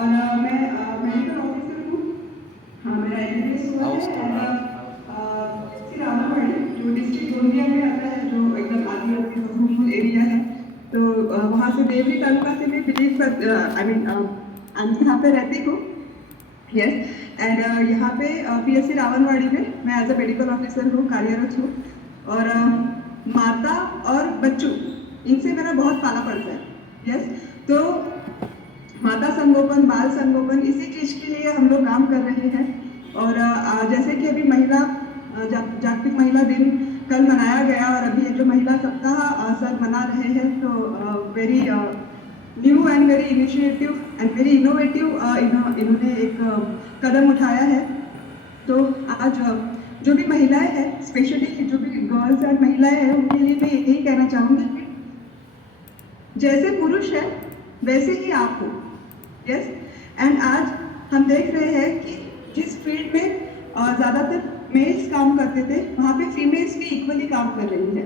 और मैं medical officer हूँ। हाँ, मेरा एमबीबीएस हुआ है सिर्फ आंगनबाड़ी जो डिस्ट्रिक्ट गोंदिया में आता है, जो एकदम आदिवासी रूरल एरिया है। तो वहाँ से देवरी तालुका से मैं बिलीव कर आई मीन यहाँ पे रहती हूँ। यस, एंड यहाँ पे पीएससी रावणवाड़ी में मैं एज अ मेडिकल ऑफिसर हूँ, कार्यरत हूँ। और माता और बच्चों, इनसे मेरा बहुत पाला पड़ता है। यस, तो माता संगोपन, बाल संगोपन, इसी चीज के लिए हम लोग काम कर रहे हैं। और जैसे कि अभी जागतिक महिला दिन कल मनाया गया, और अभी जो महिला सप्ताह सर मना रहे हैं, तो very new and very initiative and very innovative इन्होंने एक कदम उठाया है। तो आज जो भी महिलाएं हैं, स्पेशली जो भी गर्ल्स एंड महिलाएं हैं, उनके लिए मैं यही कहना चाहूंगी कि जैसे पुरुष है वैसे ही आप हो। यस, एंड आज हम देख रहे हैं कि जिस फील्ड में ज़्यादातर मेल्स काम करते थे, वहाँ पे फीमेल्स भी इक्वली काम कर रही है।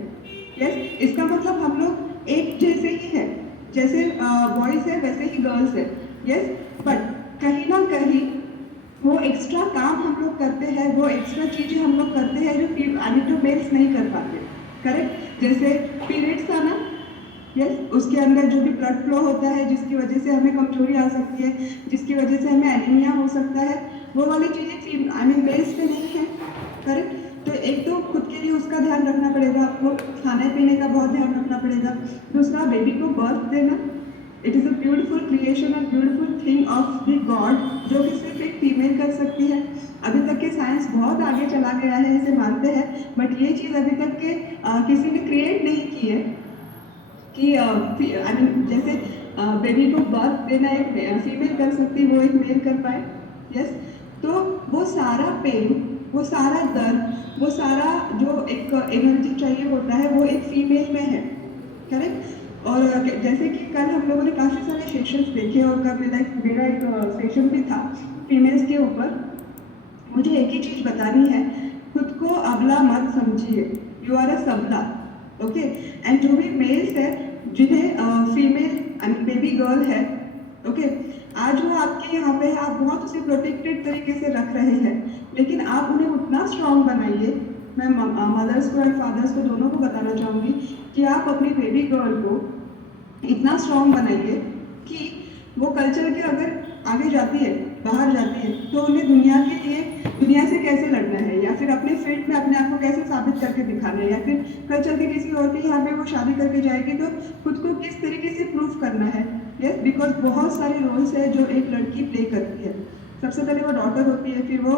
यस, इसका मतलब हम लोग एक जैसे ही है, जैसे बॉयज़ है वैसे ही गर्ल्स है। यस, बट कहीं ना कहीं वो एक्स्ट्रा काम हम लोग करते हैं, वो एक्स्ट्रा चीज़ें हम लोग करते हैं जो मेल्स नहीं कर पाते। करेक्ट, जैसे पीरियड्स आना। यस, उसके अंदर जो भी ब्लड फ्लो होता है, जिसकी वजह से हमें कमजोरी आ सकती है, जिसकी वजह से हमें एनीमिया हो सकता है, वो वाली चीज़ें आई मीन मेल्स पे नहीं है। करेक्ट, तो एक तो खुद के लिए उसका ध्यान रखना पड़ेगा आपको, खाने पीने का बहुत ध्यान रखना पड़ेगा। दूसरा, बेबी को बर्थ देना, it is a beautiful creation and beautiful thing of the God, जो कि सिर्फ एक फीमेल कर सकती है। अभी तक के साइंस बहुत आगे चला गया है, इसे मानते हैं, बट ये चीज़ अभी तक के किसी ने क्रिएट नहीं की है कि आई मीन जैसे बेबी को बर्थ देना एक फीमेल कर सकती, वो एक मेल कर पाए। यस, तो वो सारा पेन, वो सारा दर्द, वो सारा जो एक एनर्जी चाहिए होता है, वो एक फीमेल में है। करेक्ट, और जैसे कि कल हम लोगों ने काफ़ी सारे सेशंस देखे, और कल मेरा एक सेशन भी था फीमेल्स के ऊपर। मुझे एक ही चीज़ बतानी है, खुद को अबला मत समझिए, यू आर अ सबला। ओके, एंड जो भी मेल्स है, जिन्हें female I mean baby girl है, ओके, आज वो आपके यहाँ पे है, आप बहुत उसे प्रोटेक्टेड तरीके से रख रहे हैं, लेकिन आप उन्हें उतना स्ट्रांग बनाइए। मैं मदर्स को एंड फादर्स को दोनों को बताना चाहूँगी कि आप अपनी बेबी गर्ल को इतना स्ट्रांग बनाइए कि वो कल्चर के अगर आगे जाती है, बाहर जाती है, तो उन्हें दुनिया के लिए, दुनिया से कैसे लड़ना है, या फिर अपने फील्ड में अपने आप को कैसे साबित करके दिखाना है, या फिर कल चल के किसी और के यहाँ पे वो शादी करके जाएगी तो खुद को किस तरीके से प्रूफ करना है। यस, बिकॉज बहुत सारे रोल्स है जो एक लड़की प्ले करती है। सबसे पहले वो डॉटर होती है, फिर वो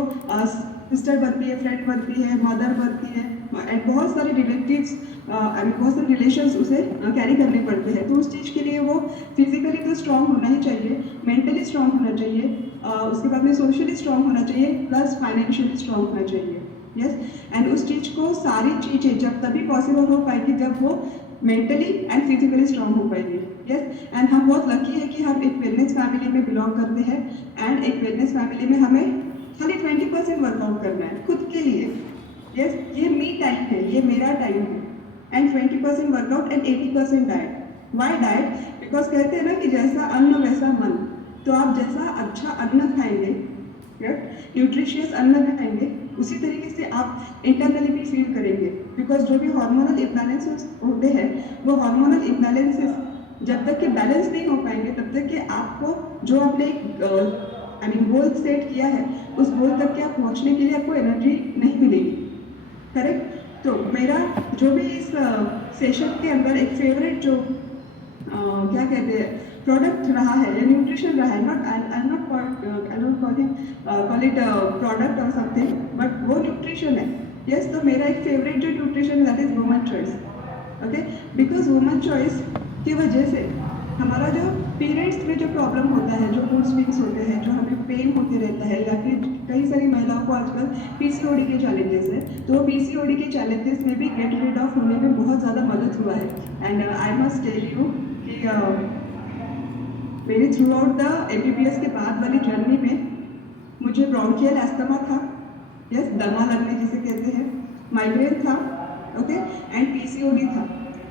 सिस्टर बनती है, फ्रेंड बनती है, मदर बनती है, एंड बहुत सारे रिलेटिव्स बहुत सारे रिलेशंस उसे कैरी करने पड़ते हैं। तो उस चीज़ के लिए वो फिजिकली तो स्ट्रांग होना ही चाहिए, मेंटली स्ट्रांग होना चाहिए, उसके बाद में सोशली स्ट्रांग होना चाहिए, प्लस फाइनेंशियली स्ट्रांग होना चाहिए। यस, एंड उस चीज़ को, सारी चीज़ें जब तभी पॉसिबल हो पाएगी जब वो मेंटली एंड फिजिकली स्ट्रांग हो पाएगी। यस, एंड हम बहुत लकी है कि हम एक वेलनेस फैमिली में बिलोंग करते हैं, एंड एक वेलनेस फैमिली में हमें खाली 20% वर्कआउट करना है खुद के लिए। यस, ये मी टाइम है, ये मेरा टाइम है, and 20% workout and 80% diet. Why diet? Because कहते हैं ना कि जैसा अन्न वैसा मन। तो आप जैसा अच्छा अन्न खाएंगे, न्यूट्रिशियस अन्न खाएंगे, उसी तरीके से आप इंटरनली भी फील करेंगे। बिकॉज जो भी हार्मोनल इम्बैलेंसेस होते हैं, वो हार्मोनल इम्बैलेंसेस जब तक के बैलेंस नहीं हो पाएंगे, तब तक कि आपको जो आपने आई मीन गोल सेट किया है, उस गोल तक के आप पहुंचने के लिए आपको एनर्जी नहीं मिलेगी। करेक्ट, तो मेरा जो भी इस सेशन के अंदर एक फेवरेट जो क्या कहते हैं प्रोडक्ट रहा है, या न्यूट्रिशन रहा है, not I not call it product और समथिंग, बट वो न्यूट्रिशन है। यस, तो मेरा एक फेवरेट जो nutrition that is woman choice. Okay, because woman choice की वजह से हमारा जो पीरियड्स में जो प्रॉब्लम होता है, जो मूड स्विंग्स होते हैं, जो हमें पेन होते रहता है, या फिर कई सारी महिलाओं को आजकल पीसीओडी के चैलेंजेस है, तो पीसीओडी के चैलेंजेस में भी गेट रिड ऑफ होने में बहुत ज़्यादा मदद हुआ है। And I must tell you कि मेरे थ्रू आउट द एमबीबीएस के बाद वाली जर्नी में मुझे ब्रोंकियल एस्थमा था, यस, दमा लगने जिसे कहते हैं, माइग्रेन था, ओके, एंड पीसीओडी था,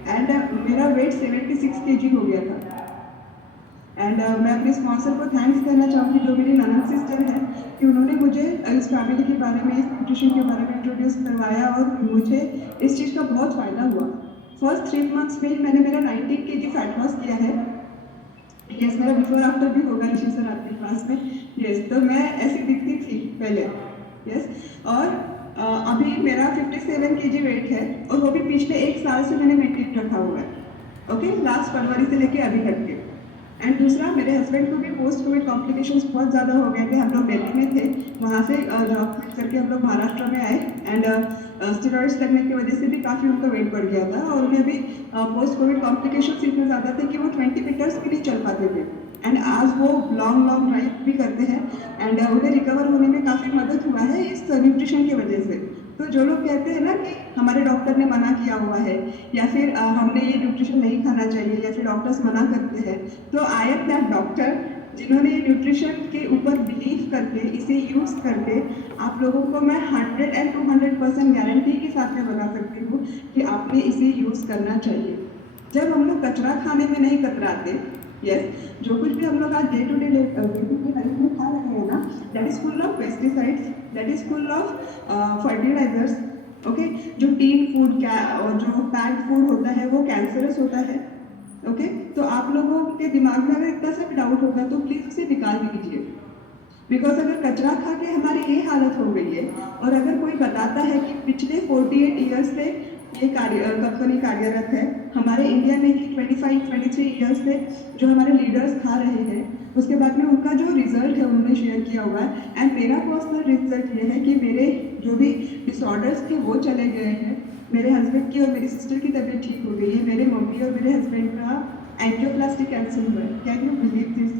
एंड मेरा वेट 76 kg हो गया था। एंड मैं अपने स्पॉन्सर को थैंक्स करना चाहूँगी, जो मेरी ननद सिस्टर है, कि उन्होंने मुझे इस फैमिली के बारे में, इस न्यूट्रिशन के बारे में इंट्रोड्यूस करवाया और मुझे इस चीज़ का बहुत फ़ायदा हुआ। फर्स्ट 3 मंथ्स में ही मैंने मेरा 19 केजी फैट लॉस किया है। यस, मेरा बिफोर आफ्टर भी होगा ऋषि सर आपके पास में। यस, तो मैं ऐसी दिखती थी पहले। यस, और अभी मेरा 57 केजी वेट है और वो भी पिछले 1 साल से मैंने मेंटेन रखा हुआ है। ओके, लास्ट फरवरी से लेके अभी तक के। एंड दूसरा, मेरे हस्बैंड को भी पोस्ट कोविड कॉम्प्लिकेशंस बहुत ज़्यादा हो गए थे। हम लोग दिल्ली में थे, वहाँ से जॉब करके हम लोग महाराष्ट्र में आए एंड स्टेरॉइड्स लगने की वजह से भी काफ़ी उनका वेट बढ़ गया था और उन्हें भी पोस्ट कोविड कॉम्प्लिकेशंस इतने ज़्यादा थे कि वो 20 मीटर्स भी नहीं चल पाते थे। एंड आज वो लॉन्ग लॉन्ग ड्राइव भी करते हैं एंड उन्हें रिकवर होने में काफ़ी मदद हुआ है इस न्यूट्रिशन की वजह से। तो जो लोग कहते हैं ना कि हमारे डॉक्टर ने मना किया हुआ है या फिर हमने ये न्यूट्रिशन नहीं खाना चाहिए या फिर डॉक्टर्स मना करते हैं, तो आई एम दैट डॉक्टर जिन्होंने ये न्यूट्रिशन के ऊपर बिलीव करके इसे यूज़ करके आप लोगों को मैं 100 एंड 200% गारंटी के साथ में बता सकती हूँ कि आपने इसे यूज़ करना चाहिए। जब हम लोग कचरा खाने में नहीं कतराते, यस, जो कुछ भी हम लोग आज डे टू डे लाइफ में खा रहे हैं ना, that is full of pesticides, that is full of fertilisers. Okay, जो टीन फूड क्या और जो पैक्ड फूड होता है वो कैंसरस होता है। ओके, तो आप लोगों के दिमाग में अगर इतना सा भी डाउट होगा तो प्लीज़ उसे निकाल दीजिए। बिकॉज अगर कचरा खा के हमारी ये हालत हो गई है और अगर कोई बताता है कि पिछले 48 ईयर्स से ये कंपनी कार्यरत है, हमारे इंडिया में ही 25-23 ईयर्स से जो हमारे लीडर्स खा रहे हैं, उसके बाद में उनका जो रिजल्ट है उन्होंने शेयर किया हुआ है। एंड मेरा पर्सनल रिजल्ट ये है कि मेरे जो भी डिसऑर्डर्स थे वो चले गए हैं, मेरे हस्बैंड की और मेरी सिस्टर की तबीयत ठीक हो गई है, मेरे मम्मी और मेरे हस्बैंड का एंजियोप्लास्टी कैंसर हुआ है। Can you believe this?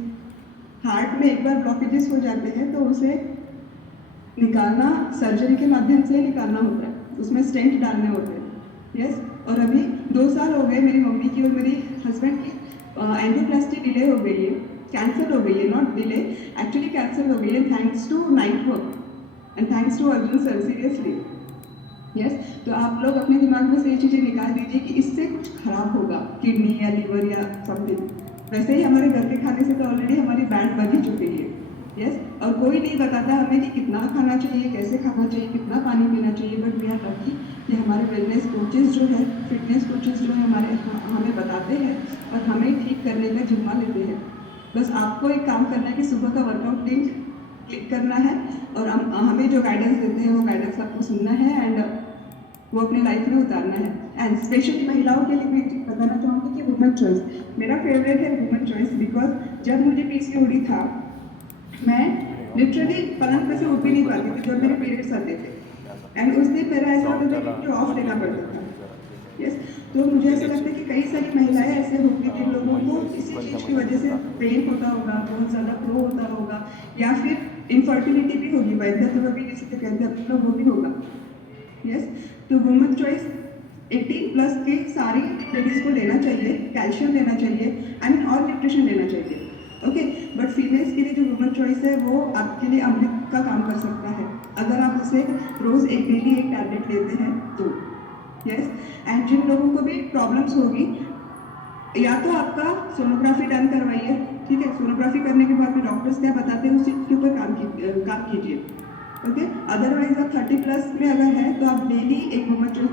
Heart में एक बार ब्लॉकेजेस हो जाते हैं तो उसे निकालना सर्जरी के माध्यम से निकालना होता है, उसमें स्टेंट डालने होते हैं। यस, और अभी 2 साल हो गए मेरी मम्मी की और मेरी हस्बैंड की एंजियोप्लास्टी डिले हो गई है, कैंसिल हो गई है, नॉट डिले, एक्चुअली कैंसिल हो गई है thanks to night work and thanks to Arjun sir, seriously. Yes, तो आप लोग अपने दिमाग में से ये चीज़ें निकाल दीजिए कि इससे कुछ खराब होगा, किडनी या लीवर या समथिंग। वैसे ही हमारे घर के खाने से तो ऑलरेडी हमारी बैंड बन ही चुकी है। यस, और कोई नहीं बताता हमें कि कितना खाना चाहिए, कैसे खाना चाहिए, कितना पानी पीना चाहिए, बट वी आर लकी कि हमारे वेलनेस कोचेस जो है, फिटनेस कोचेस जो है हमारे हमें बताते हैं और हमें ठीक करने का जिम्मा लेते हैं। बस आपको एक काम करना है कि सुबह का वर्कआउट लिंक क्लिक करना है और हमें जो गाइडेंस देते हैं वो गाइडेंस आपको सुनना है एंड वो अपनी लाइफ में उतारना है। एंड स्पेशली महिलाओं के लिए मैं एक चीज़ बताना चाहूँगी कि वुमेन चॉइस मेरा फेवरेट है, वुमेन चॉइस, बिकॉज जब मुझे पीसीओडी था मैं लिटरली पलंग पे से उठ भी नहीं पाती थी जब मेरे पीरियड्स आते थे एंड उस दिन मेरा ऐसा होता था कि मुझे ऑफ लेना पड़ता था। यस, तो मुझे ऐसा लगता है कि कई सारी महिलाएं ऐसे होंगी जिन लोगों को इसी चीज़ की वजह से पेन होता होगा, बहुत ज़्यादा फ्लो होता होगा या फिर इनफर्टिलिटी भी होगी, वैद्यत्व भी जिसे कहते हैं अपना वो भी होगा। यस, तो वुमेन चॉइस 18 प्लस के सारी लेडीज़ को लेना चाहिए, कैल्शियम लेना चाहिए एंड और न्यूट्रिशन लेना चाहिए। ओके, बट फीमेल्स के लिए जो वुमेन चॉइस है वो आपके लिए अमृत का काम कर सकता है अगर आप उसे रोज़ एक डेली एक टैबलेट लेते हैं तो। यस, एंड जिन लोगों को भी प्रॉब्लम्स होगी या तो आपका सोनोग्राफी डन करवाइए, ठीक है, सोनोग्राफी करने के बाद में डॉक्टर्स क्या बताते हैं उस चीज़ के ऊपर काम कीजिए। ओके, अदरवाइज आप 30 प्लस में अगर है तो आप डेली एक वुमेन चॉइस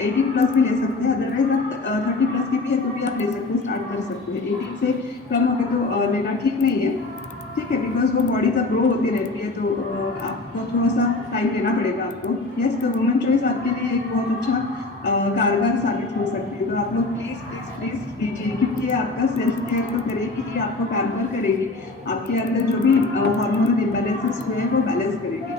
18 प्लस भी ले सकते हैं, अदरवाइज आप 30 प्लस की भी है तो भी आप ले सकते हैं, स्टार्ट कर सकते हैं। 18 से कम हो गए तो लेना ठीक नहीं है, ठीक है, बिकॉज वो बॉडी तब ग्रो होती रहती है तो आपको थोड़ा सा टाइम देना पड़ेगा आपको। यस, तो वुमेन चॉइस आपके लिए एक बहुत अच्छा कारगर साबित हो सकती है, तो आप लोग प्लीज़ प्लीज़ प्लीज़ लीजिए क्योंकि ये आपका सेल्फ केयर तो करेगी ही, आपको पैम्पर करेगी, आपके अंदर जो भी हार्मोनल इम्बैलेंसेस हुए हैं वो बैलेंस करेगी।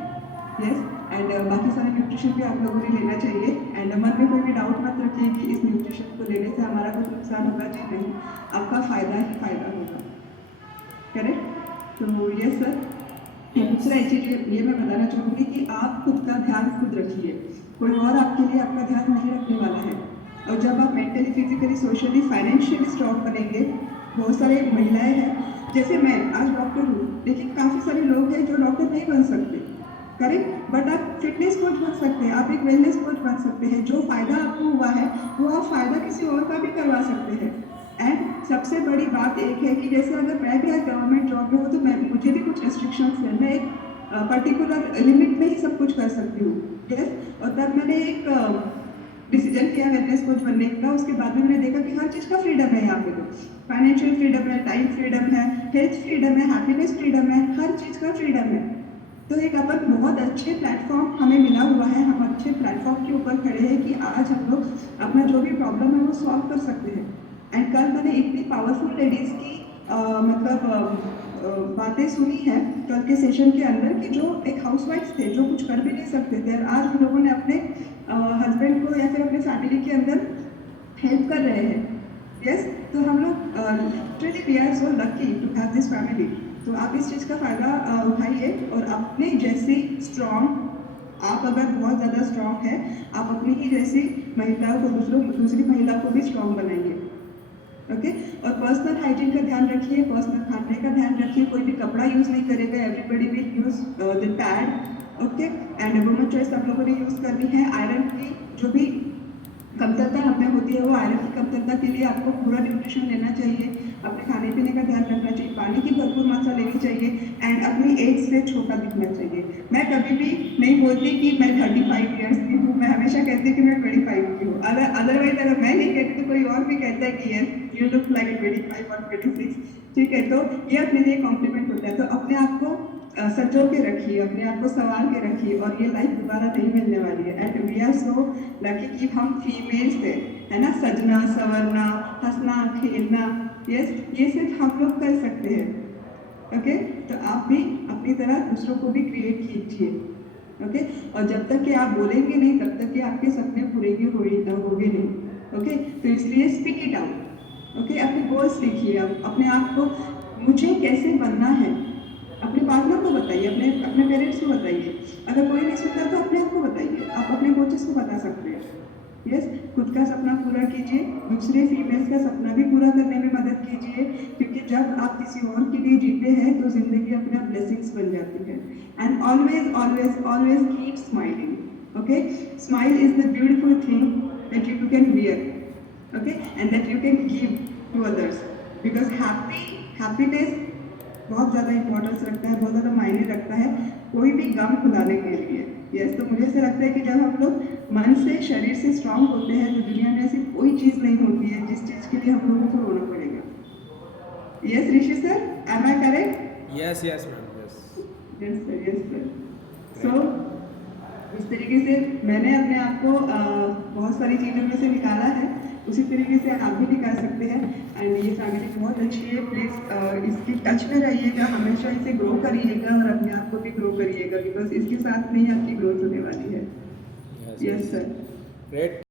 यस, एंड बाकी सारे न्यूट्रिशन भी आप लोगों ने लेना चाहिए एंड मन में कोई भी डाउट मत रखिए कि इस न्यूट्रिशन को लेने से हमारा कुछ नुकसान होगा, जी नहीं, आपका फ़ायदा ही फ़ायदा होगा। करेक्ट? तो यस सर, दूसरा एक चीज़ ये मैं बताना चाहूँगी कि आप खुद का ध्यान खुद रखिए, कोई और आपके लिए आपका ध्यान नहीं रखने वाला है। और जब आप mentally, physically, socially, financially strong बनेंगे, बहुत सारे महिलाएं हैं, जैसे मैं आज डॉक्टर हूँ लेकिन काफ़ी सारे लोग हैं जो डॉक्टर नहीं बन सकते, करेक्ट, बट आप फिटनेस कोच बन सकते हैं, आप एक वेलनेस कोच बन सकते हैं। जो फ़ायदा आपको हुआ है वो आप फ़ायदा किसी और का भी करवा सकते हैं। एंड सबसे बड़ी बात एक है कि जैसे अगर मैं भी आज गवर्नमेंट जॉब में हूँ तो मुझे भी कुछ रेस्ट्रिक्शंस है, मैं एक पर्टिकुलर लिमिट में ही सब कुछ कर सकती हूँ। यस, और तब मैंने एक डिसीजन किया वेलनेस कोच बनने का। उसके बाद में मैंने देखा कि हर चीज़ का फ्रीडम है यहाँ पे, तो फाइनेंशियल फ्रीडम है, टाइम फ्रीडम है, हेल्थ फ्रीडम है, हैप्पीनेस फ्रीडम है, हर चीज़ का फ्रीडम है। तो एक अपन बहुत अच्छे प्लेटफॉर्म हमें मिला हुआ है, हम अच्छे प्लेटफॉर्म के ऊपर खड़े हैं कि आज हम लोग अपना जो भी प्रॉब्लम है वो सॉल्व कर सकते हैं। एंड कल मैंने इतनी पावरफुल लेडीज़ की बातें सुनी है कल के सेशन के अंदर कि जो एक हाउसवाइफ थे, जो कुछ कर भी नहीं सकते थे, और आज उन लोगों ने अपने हस्बैंड को या फिर अपने फैमिली के अंदर हेल्प कर रहे हैं। यस, तो हम लोग literally we are so lucky to have this family. तो आप इस चीज़ का फ़ायदा उठाइए और अपने जैसी स्ट्रॉन्ग, आप अगर बहुत ज़्यादा स्ट्रॉन्ग है, आप अपनी ही जैसी महिलाओं को दूसरी महिला को भी स्ट्रॉन्ग बनाइए। ओके, और पर्सनल हाइजीन का ध्यान रखिए, पर्सनल खाने का ध्यान रखिए, कोई भी कपड़ा यूज़ नहीं करेगा, everybody will use the pad. Okay, and woman choice आप लोगों ने यूज़ करनी है। आयरन की जो भी कमतरता हमें होती है, वो आयरन की कमतरता के लिए आपको पूरा न्यूट्रिशन लेना चाहिए, अपने खाने पीने का ध्यान रखना चाहिए, पानी की भरपूर मात्रा लेनी चाहिए, एंड अपनी एज से छोटा दिखना चाहिए। मैं कभी भी नहीं बोलती कि मैं 35 ईयर्स की हूँ, मैं हमेशा कहती हूँ कि मैं 25 की हूँ। अदरवाइज अगर मैं नहीं कहती तो कोई और भी कहता है कि यस यू लुक लाइक 25 और 26। ठीक है, तो ये अपने लिए कॉम्प्लीमेंट होता है। तो अपने आप को संजो के रखिए, अपने आप को संवार के रखिए, और ये लाइफ दोबारा नहीं मिलने वाली है। And we are so lucky कि हम फीमेल्स थे, है ना, सजना संवरना, हंसना खेलना, यस, ये सिर्फ हम लोग कर सकते हैं। ओके, तो आप भी अपनी तरह दूसरों को भी क्रिएट कीजिए। ओके, और जब तक कि आप बोलेंगे नहीं तब तक कि आपके सपने पूरे होंगे नहीं। ओके, तो इसलिए स्पीक इट आउट। ओके, अपने गोल्स लिखिए, अपने आप को मुझे कैसे बनना है, अपने पार्टनर को बताइए, अपने अपने पेरेंट्स को बताइए। अगर कोई नहीं सुनता तो अपने आप को बताइए, आप अपने कोचेस को बता सकते हैं। यस, खुद का सपना पूरा कीजिए, दूसरे फीमेल्स का सपना भी पूरा करने में मदद कीजिए, क्योंकि जब आप किसी और के लिए जीते हैं तो जिंदगी अपने आप ब्लेसिंग्स बन जाती है। And always always always keep smiling. Okay, smile is the beautiful thing that you can wear, okay, and that you can give to others, because happiness बहुत ज़्यादा इंपॉर्टेंस रखता है, बहुत ज़्यादा मायने रखता है कोई भी गम भुलाने के लिए। यस, तो मुझे ऐसा लगता है कि जब हम लोग मन से शरीर से स्ट्रांग होते हैं तो दुनिया में ऐसी कोई चीज़ नहीं होती है जिस चीज़ के लिए हम लोगों को रोना पड़ेगा। Yes Rishi sir, am I correct? Yes yes ma'am, yes yes sir, yes sir. So इस तरीके से मैंने अपने आप को बहुत सारी चीज़ों में से निकाला है, उसी तरीके से आप भी निकाल सकते हैं। एंड ये फैमिली बहुत अच्छी है, प्लीज़ इसकी टच में रहिएगा, हमेशा इसे ग्रो करिएगा और अपने आप को भी ग्रो करिएगा, बिकॉज इसके साथ में ही आपकी ग्रोथ होने वाली है। Yes sir, great.